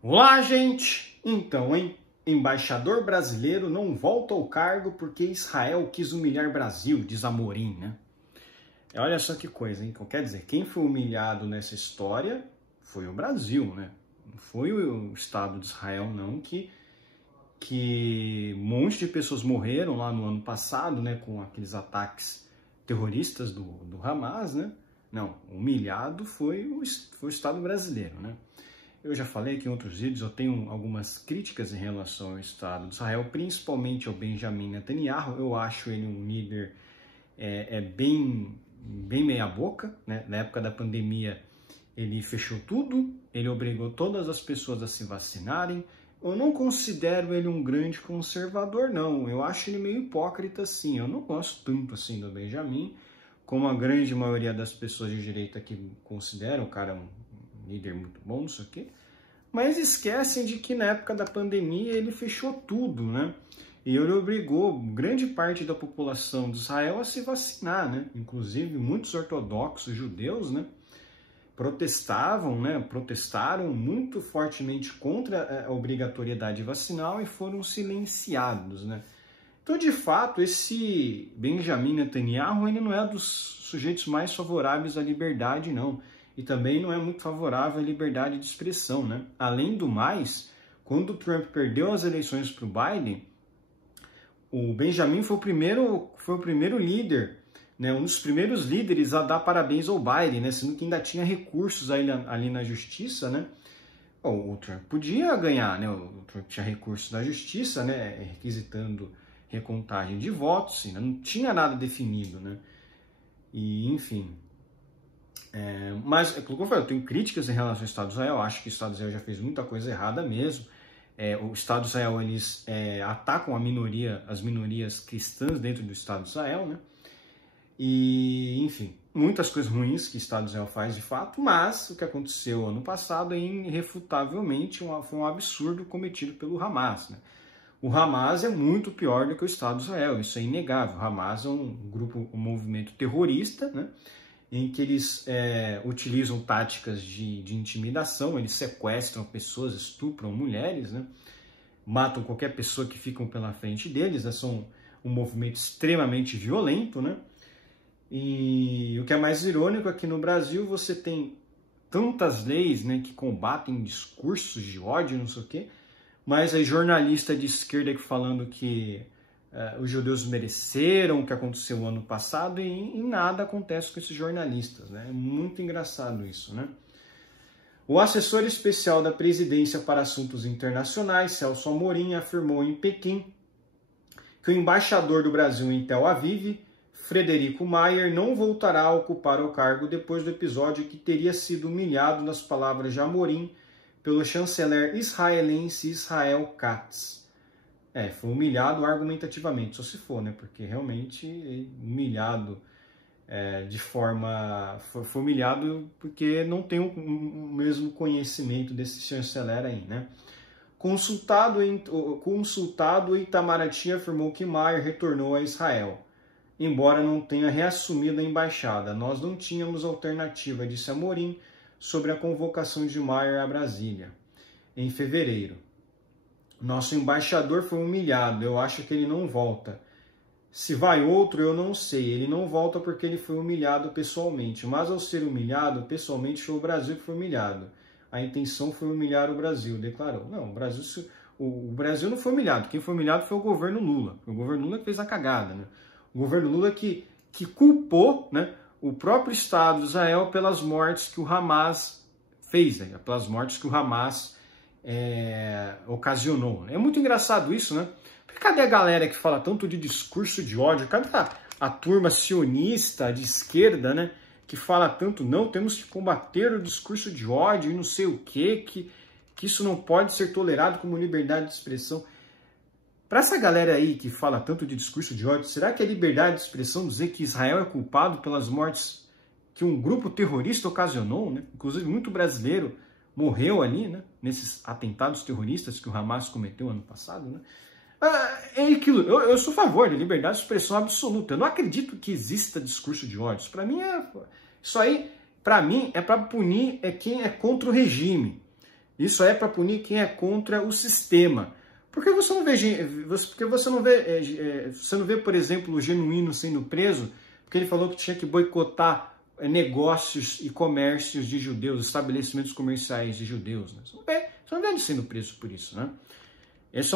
Olá, gente! Então, hein? Embaixador brasileiro não volta ao cargo porque Israel quis humilhar Brasil, diz Amorim, né? Olha só que coisa, hein? Quer dizer, quem foi humilhado nessa história foi o Brasil, né? Não foi o Estado de Israel, não, que um monte de pessoas morreram lá no ano passado, né? Com aqueles ataques terroristas do Hamas, né? Não, humilhado foi o Estado brasileiro, né? Eu já falei aqui em outros vídeos, eu tenho algumas críticas em relação ao Estado de Israel, principalmente ao Benjamin Netanyahu. Eu acho ele um líder bem meia boca, né? Na época da pandemia ele fechou tudo, ele obrigou todas as pessoas a se vacinarem. Eu não considero ele um grande conservador, não. Eu acho ele meio hipócrita, sim. Eu não gosto tanto assim do Benjamin, como a grande maioria das pessoas de direita que consideram o cara um líder muito bom, não sei o quê, mas esquecem de que na época da pandemia ele fechou tudo, né? E ele obrigou grande parte da população de Israel a se vacinar, né? Inclusive muitos ortodoxos judeus, né? Protestaram muito fortemente contra a obrigatoriedade vacinal e foram silenciados, né? Então, de fato, esse Benjamin Netanyahu ele não é dos sujeitos mais favoráveis à liberdade, não. E também não é muito favorável à liberdade de expressão, né? Além do mais, quando o Trump perdeu as eleições para o Biden, o Benjamin foi o primeiro líder, né? Um dos primeiros líderes a dar parabéns ao Biden, né? Sendo que ainda tinha recursos ali na justiça, né? Bom, o Trump podia ganhar, né? O Trump tinha recursos da justiça, né? Requisitando recontagem de votos, ainda não tinha nada definido, né? E, enfim... mas, como eu falei, eu tenho críticas em relação ao Estado de Israel. Eu acho que o Estado de Israel já fez muita coisa errada mesmo. O Estado de Israel, eles atacam as minorias cristãs dentro do Estado de Israel, né? E, enfim, muitas coisas ruins que o Estado de Israel faz de fato, mas o que aconteceu ano passado é irrefutavelmente foi um absurdo cometido pelo Hamas, né? O Hamas é muito pior do que o Estado de Israel, isso é inegável. O Hamas é um movimento terrorista, né? Em que eles utilizam táticas de intimidação, eles sequestram pessoas, estupram mulheres, né? Matam qualquer pessoa que fica pela frente deles, né? São um movimento extremamente violento, né? E o que é mais irônico é que no Brasil você tem tantas leis, né, que combatem discursos de ódio, não sei o quê, mas aí jornalista de esquerda falando que os judeus mereceram o que aconteceu no ano passado e nada acontece com esses jornalistas, né? É muito engraçado isso, né? O assessor especial da presidência para assuntos internacionais, Celso Amorim, afirmou em Pequim que o embaixador do Brasil em Tel Aviv, Frederico Mayer, não voltará a ocupar o cargo depois do episódio que teria sido humilhado, nas palavras de Amorim, pelo chanceler israelense Israel Katz. Foi humilhado argumentativamente, só se for, né? Porque realmente humilhado de forma... Foi humilhado porque não tem o mesmo conhecimento desse chanceler aí, né? Consultado, o Itamaraty afirmou que Mayer retornou a Israel, embora não tenha reassumido a embaixada. Nós não tínhamos alternativa, disse Amorim, sobre a convocação de Mayer a Brasília, em fevereiro. Nosso embaixador foi humilhado, eu acho que ele não volta. Se vai outro, eu não sei. Ele não volta porque ele foi humilhado pessoalmente. Mas ao ser humilhado pessoalmente, foi o Brasil que foi humilhado. A intenção foi humilhar o Brasil, declarou. Não, o Brasil não foi humilhado. Quem foi humilhado foi o governo Lula. Foi o governo Lula que fez a cagada, né? O governo Lula que culpou, né, o próprio Estado de Israel pelas mortes que o Hamas fez, né? Pelas mortes que o Hamas ocasionou. É muito engraçado isso, né? Porque cadê a galera que fala tanto de discurso de ódio? Cadê a turma sionista de esquerda, né? Que fala tanto, não, temos que combater o discurso de ódio e não sei o quê, que isso não pode ser tolerado como liberdade de expressão. Para essa galera aí que fala tanto de discurso de ódio, será que é liberdade de expressão dizer que Israel é culpado pelas mortes que um grupo terrorista ocasionou, né? Inclusive muito brasileiro morreu ali, né, nesses atentados terroristas que o Hamas cometeu ano passado, né? Eu sou a favor de liberdade de expressão absoluta. Eu não acredito que exista discurso de ódio. Para mim isso aí, para mim, é para punir quem é contra o regime. Isso é para punir quem é contra o sistema. Porque você não vê, por exemplo, o Genuíno sendo preso, porque ele falou que tinha que boicotar negócios e comércios de judeus, estabelecimentos comerciais de judeus. Né? Você não vê ele sendo preso por isso, né? Esse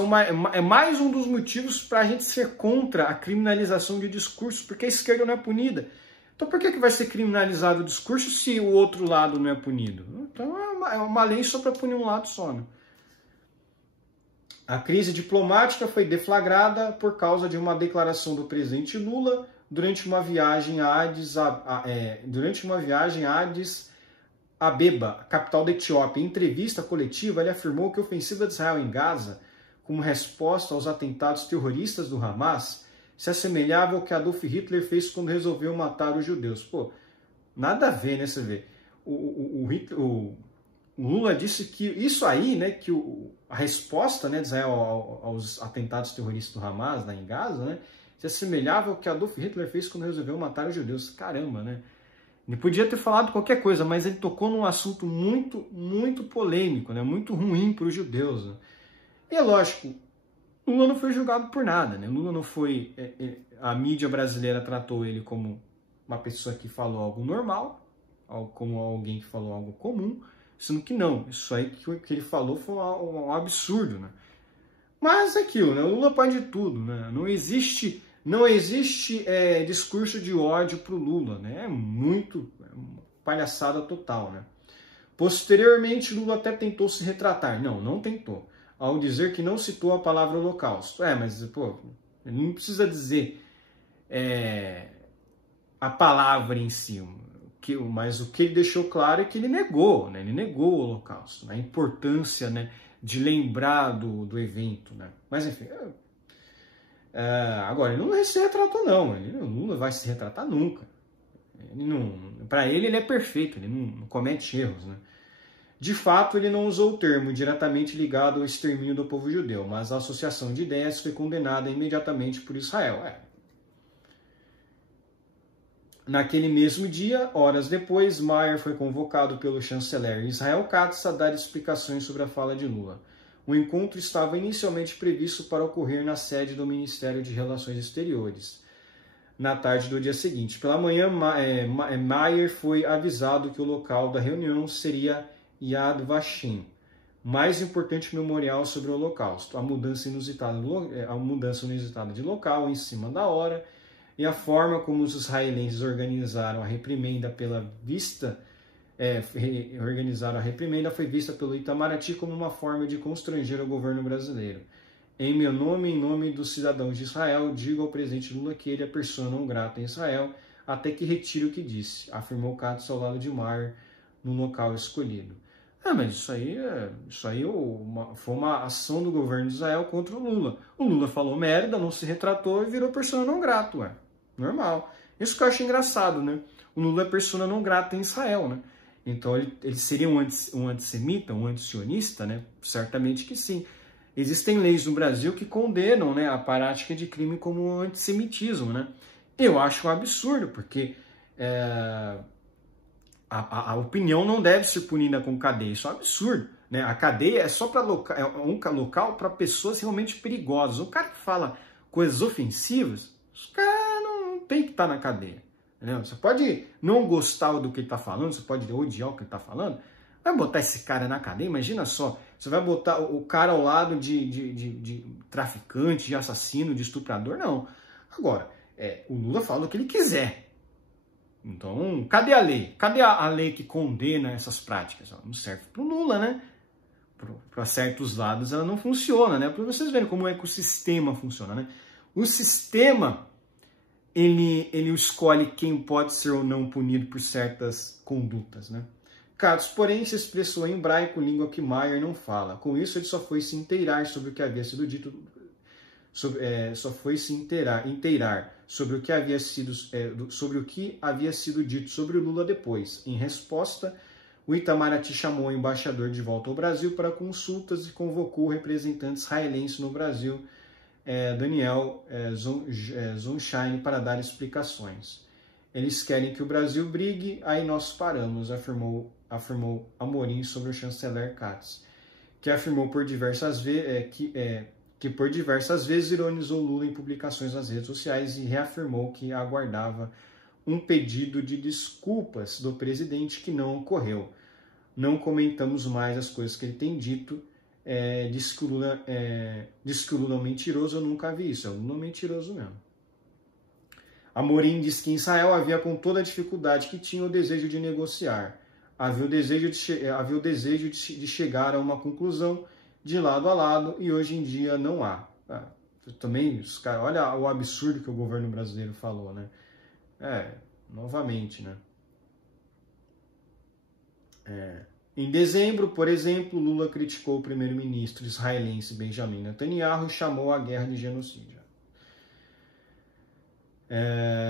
é mais um dos motivos para a gente ser contra a criminalização de discursos, porque a esquerda não é punida. Então por que vai ser criminalizado o discurso se o outro lado não é punido? Então é uma lei só para punir um lado só, né? A crise diplomática foi deflagrada por causa de uma declaração do presidente Lula durante uma viagem a Addis Abeba, capital da Etiópia. Em entrevista coletiva, ele afirmou que a ofensiva de Israel em Gaza, como resposta aos atentados terroristas do Hamas, se assemelhava ao que Adolf Hitler fez quando resolveu matar os judeus. Pô, nada a ver, né? Você vê. O Lula disse que isso aí, né, que a resposta, né, de Israel aos atentados terroristas do Hamas, lá em Gaza, né, se assemelhava ao que Adolf Hitler fez quando resolveu matar os judeus. Caramba, né? Ele podia ter falado qualquer coisa, mas ele tocou num assunto muito, muito polêmico, né, muito ruim para os judeus. Né? E é lógico, Lula não foi julgado por nada, né? Lula não foi... a mídia brasileira tratou ele como uma pessoa que falou algo normal, como alguém que falou algo comum, sendo que não, isso aí que ele falou foi um absurdo, né? Mas é aquilo, né? O Lula pode de tudo, né? Não existe discurso de ódio pro Lula, né? É uma palhaçada total, né? Posteriormente, Lula até tentou se retratar. Não tentou. Ao dizer que não citou a palavra holocausto. Mas, pô, ele não precisa dizer a palavra em si. Mas o que ele deixou claro é que ele negou, né? Ele negou o holocausto, né? A importância, né, de lembrar do evento, né? Mas, enfim, agora, ele não se retratou, não. Ele não vai se retratar nunca. Para ele é perfeito, ele não comete erros, né? De fato, ele não usou o termo diretamente ligado ao extermínio do povo judeu, mas a associação de ideias foi condenada imediatamente por Israel. Naquele mesmo dia, horas depois, Mayer foi convocado pelo chanceler Israel Katz a dar explicações sobre a fala de Lula. O encontro estava inicialmente previsto para ocorrer na sede do Ministério de Relações Exteriores, na tarde do dia seguinte. Pela manhã, Mayer foi avisado que o local da reunião seria Yad Vashem, mais importante memorial sobre o Holocausto, a mudança inusitada de local em cima da hora e a forma como os israelenses organizaram a reprimenda foi vista pelo Itamaraty como uma forma de constranger o governo brasileiro. Em meu nome e em nome dos cidadãos de Israel, digo ao presidente Lula que ele é pessoa não grata em Israel, até que retire o que disse, afirmou Katz ao lado de Mayer no local escolhido. Mas isso aí foi uma ação do governo de Israel contra o Lula. O Lula falou merda, não se retratou e virou persona não grata, normal. Isso que eu acho engraçado, né? O Lula é persona não grata em Israel, né? Então ele seria um antissemita, um antisionista, né? Certamente que sim. Existem leis no Brasil que condenam, né, a prática de crime como antissemitismo, né? Eu acho um absurdo, porque a opinião não deve ser punida com cadeia. Isso é um absurdo, né? A cadeia é só para um local para pessoas realmente perigosas. O cara que fala coisas ofensivas, os caras não tem que estar na cadeia. Entendeu? Você pode não gostar do que ele está falando, você pode odiar o que ele está falando, vai botar esse cara na cadeia? Imagina só, você vai botar o cara ao lado de traficante, de assassino, de estuprador? Não. Agora, o Lula fala o que ele quiser. Então, cadê a lei? Cadê a lei que condena essas práticas? Ela não serve para o Lula, né? Para certos lados ela não funciona, né? Para vocês verem como é que o sistema funciona, né? O sistema, ele escolhe quem pode ser ou não punido por certas condutas, né? Katz, porém, se expressou em hebraico, língua que Mayer não fala. Com isso, ele só foi se inteirar sobre o que havia sido dito, sobre o que havia sido dito sobre o Lula depois. Em resposta, o Itamaraty chamou o embaixador de volta ao Brasil para consultas e convocou o representante israelense no Brasil, Daniel Zonshine, para dar explicações. Eles querem que o Brasil brigue, aí nós paramos, afirmou Amorim sobre o chanceler Katz. que afirmou por diversas vezes que por diversas vezes ironizou Lula em publicações nas redes sociais e reafirmou que aguardava um pedido de desculpas do presidente que não ocorreu. Não comentamos mais as coisas que ele tem dito. Diz que o Lula é um mentiroso, eu nunca vi isso. É um mentiroso mesmo. Amorim diz que em Israel havia com toda a dificuldade que tinha o desejo de negociar. Havia o desejo de chegar a uma conclusão de lado a lado e hoje em dia não há. Também, os caras, olha o absurdo que o governo brasileiro falou, né? Novamente, né? Em dezembro, por exemplo, Lula criticou o primeiro-ministro israelense Benjamin Netanyahu e chamou a guerra de genocídio.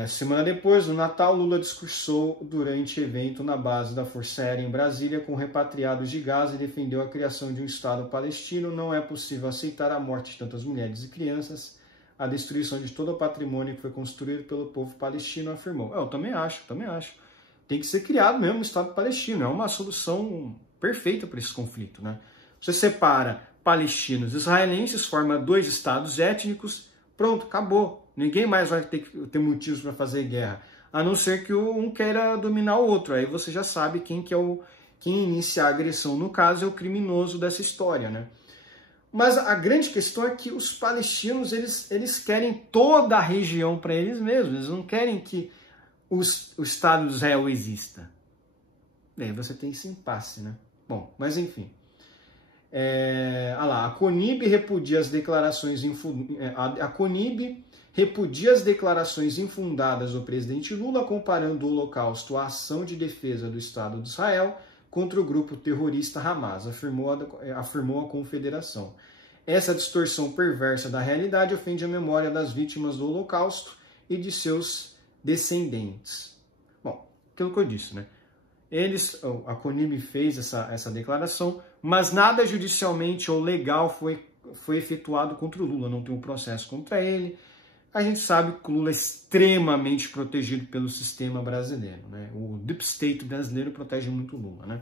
Semana depois, no Natal, Lula discursou durante evento na base da Força Aérea em Brasília com repatriados de Gaza e defendeu a criação de um Estado palestino. Não é possível aceitar a morte de tantas mulheres e crianças, a destruição de todo o patrimônio que foi construído pelo povo palestino, afirmou. Eu também acho. Tem que ser criado mesmo um Estado palestino. É uma solução perfeita para esse conflito, né? Você separa palestinos e israelenses, forma 2 estados étnicos, pronto, acabou. Ninguém mais vai ter motivos para fazer guerra, a não ser que um queira dominar o outro. Aí você já sabe quem inicia a agressão, no caso, é o criminoso dessa história, né? Mas a grande questão é que os palestinos, eles querem toda a região para eles mesmos. Eles não querem que o Estado de Israel exista. Daí você tem esse impasse, né? Bom, mas enfim. A CONIB repudia as declarações infundadas do presidente Lula, comparando o Holocausto à ação de defesa do Estado de Israel contra o grupo terrorista Hamas, afirmou a Confederação. Essa distorção perversa da realidade ofende a memória das vítimas do Holocausto e de seus descendentes. Bom, aquilo que eu disse, né? A CONIB fez essa declaração, mas nada judicialmente ou legal foi efetuado contra o Lula, não tem um processo contra ele. A gente sabe que o Lula é extremamente protegido pelo sistema brasileiro, né? O Deep State brasileiro protege muito o Lula, né?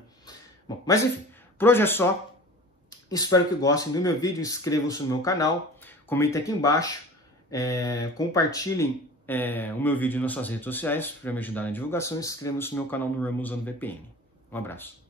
Bom, mas enfim, por hoje é só. Espero que gostem do meu vídeo, inscrevam-se no meu canal, comentem aqui embaixo, compartilhem o meu vídeo nas suas redes sociais para me ajudar na divulgação e inscrevam-se no meu canal no Ramo usando VPN. Um abraço.